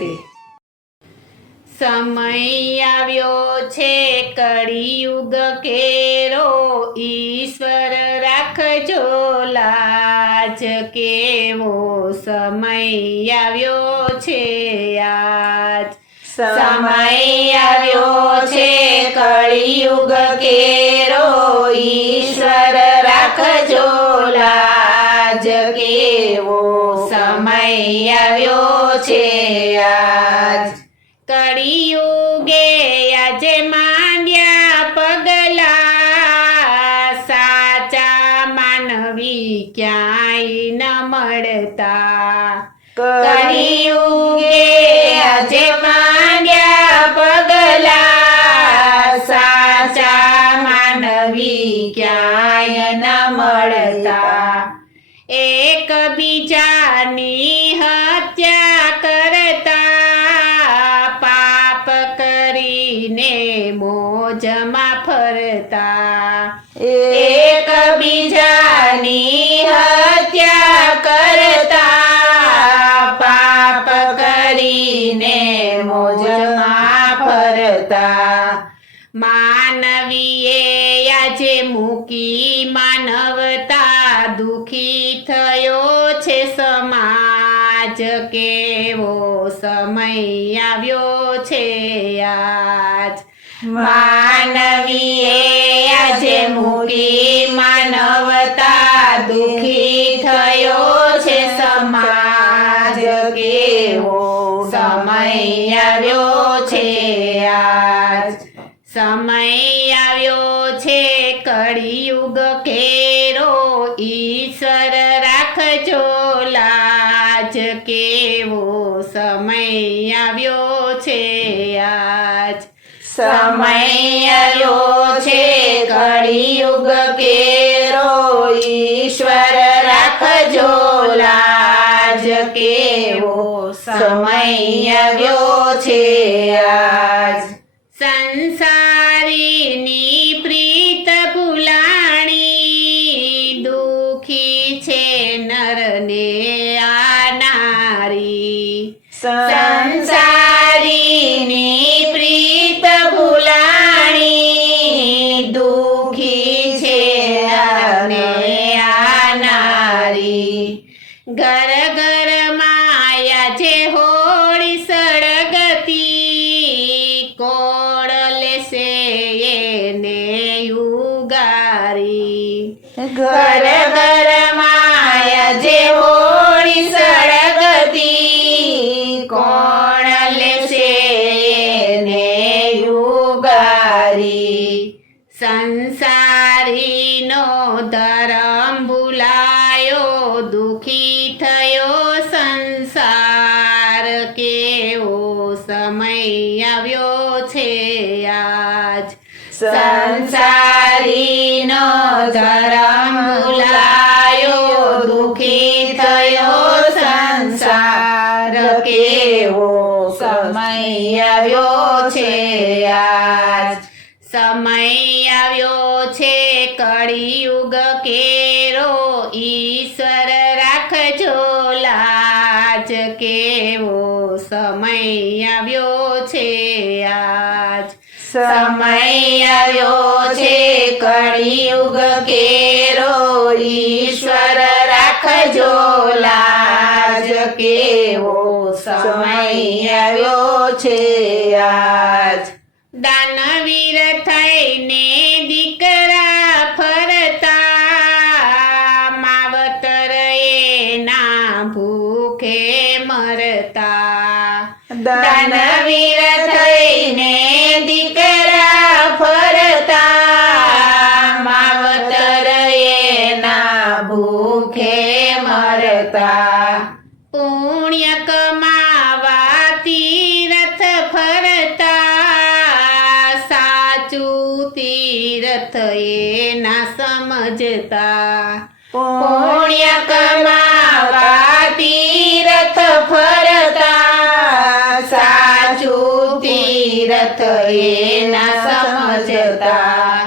રાધે। સમય આવ્યો છે કળિયુગ કેરો, ઈશ્વર રાખજો લાજ, કેવો સમય આવ્યો છે આજ। સમય આવ્યો છે કળિયુગ કેરો, ઈશ્વર રાખજો લાજ, કેવો સમય આવ્યો છે આજ। કળિયુગે આજે માંડ્યા પગલા, સાચા માનવી ક્યાંય ન મળતા। કળિયુગે આજે માંડ્યા પગલા, સાચા માનવી ક્યાંય ન મળતા। એકબીજાની હત્યા કરતા, પાપ કરીને મોજમાં ફરતા। એકબીજાની હત્યા કરતા, પાપ કરીને મોજમાં ફરતા। માનવીએ આજે મૂકી માનવતા, દુખી થયો છે સમાજ, કેવો સમય આવ્યો છે આજ। માનવીએ આજે મૂકી માનવતા, દુખી થયો છે સમાજ, કેવો સમય આવ્યો છે આજ। સમય આવ્યો છે કળિયુગ કેરો, ઈશ્વર રાખજો લાજ, કેવો સમય આવ્યો છે આજ। સમય આવ્યો છે કળિયુગ કેરો, ઈશ્વર રાખજો લાજ, કેવો સમય આવ્યો છે આજ। સંસારીની પ્રીત ભૂલાણી, દુખી છે નરને આ નારી। સંસારીની પ્રીત ભૂલાણી, દુખી છે નરને આ નારી। ઘર ઘર માયા જે હોળી સળગતી, કોણ લેશે એને ઉગારી। ઘર ઘર માયા જે હોળી સળગતી, કોણ લેશે એને ઉગારી। સંસારીનો ધર્મ ભૂલાયો, દુખી થયો સંસાર, કેવો સમય આવ્યો છે આજ। સંસારીનો ધર્મ ભૂલાયો, દુખી થયો સંસાર, કેવો સમય આવ્યો છે આજ। સમય આવ્યો છે કળિયુગ કેરો, ઈશ્વર રાખજો લાજ, કેવો સમય આવ્યો છે આજ। સમય આવ્યો છે કળિયુગ કેરો, ઈશ્વર રાખજો લાજ, કેવો સમય આવ્યો છે આજ। દાનવીર થઈને દીકરા ફરતા, માવતર એના ભૂખે મરતા। દાનવીર થઈને દીકરા ફરતા, માવતર એના ભૂખે મરતા। પુણ્ય કમાવા તીરથ ફરતા, સાચું તીરથ એના સમજતા। પુણ્ય કમાવા તીરથ ફરતા, સાચું તીરથ એના સમજતા।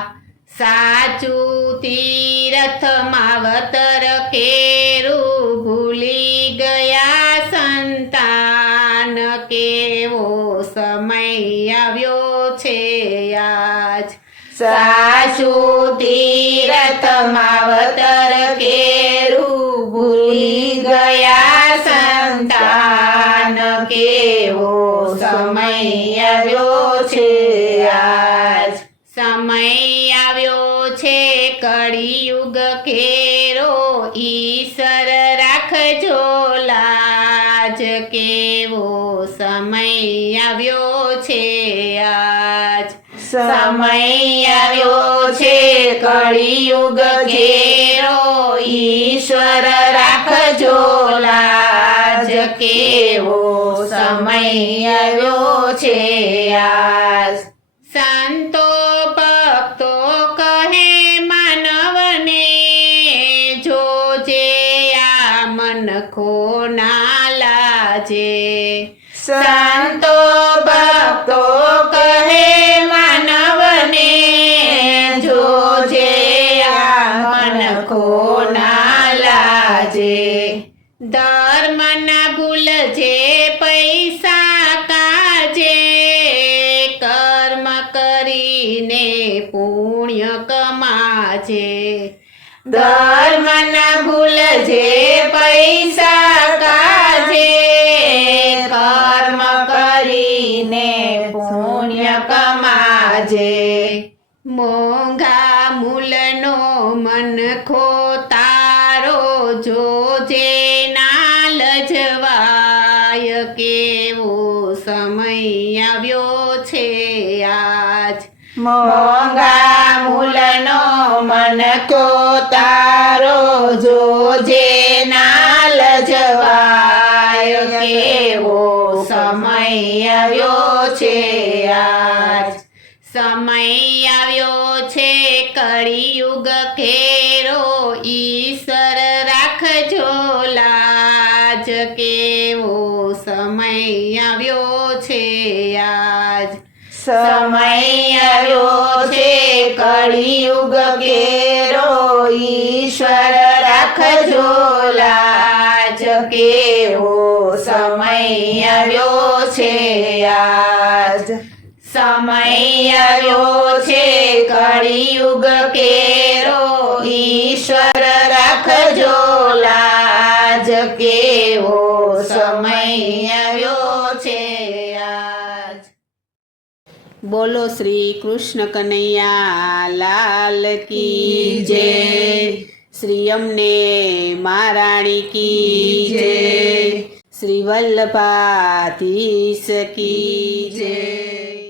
સાચું તીરથ માવતર કેરું, ભૂલી ગયા સંતાન, કેવો સમય આવ્યો છે આજ સાચું તીરથ માવતર કેરું ભૂલી ગયા સંતાન કેવો સમય આવ્યો છે આજ સમય આવ્યો છે કળિયુગ કેરો ઈશ્વર રાખજો લાજ કેવો સમય આવ્યો છે આજ સમય આવ્યો છે કળિયુગ ઘેરો ઈશ્વર રાખજો લાજ કેવો સમય આવ્યો છે આજ સંતો ભક્તો કહે માનવને જોજે આ મનખો ના લાજે સંતો ભક્તો કહે માનવને જોજે આ મનખો ના લાજે ધર્મ ના ભૂલજે પૈસા કાજે કર્મ કરીને પુણ્ય કમાજે ધર્મ ના ભૂલજે પૈસા કાજે કર્મ કરીને પુણ્ય કમાજે મોંઘા મૂલનો મનખો તારો જોજે ના લજવાય કેવો સમય આવ્યો છે આજ મોંઘા મૂલનો મનકો તારો જોજે ના લજવાય કેવો સમય આવ્યો છે આજ સમય આવ્યો છે કળિયુગ ઘેરો ઈશ્વર રાખજો લાજ કેવો સમય આવ્યો છે આજ સમય આવ્યો છે કળિયુગ ઘેરો ઈશ્વર રાખજો લાજ કેવો સમય આવ્યો છે આજ સમય આવ્યો છે કળિયુગ કેરો ઈશ્વર રાખજો લાજ કેવો સમય આવ્યો છે આજ બોલો શ્રી કૃષ્ણ કનૈયા લાલ કી જય શ્રી અમને મહારાણી કી જય શ્રી વલ્લભાધીશ કી જય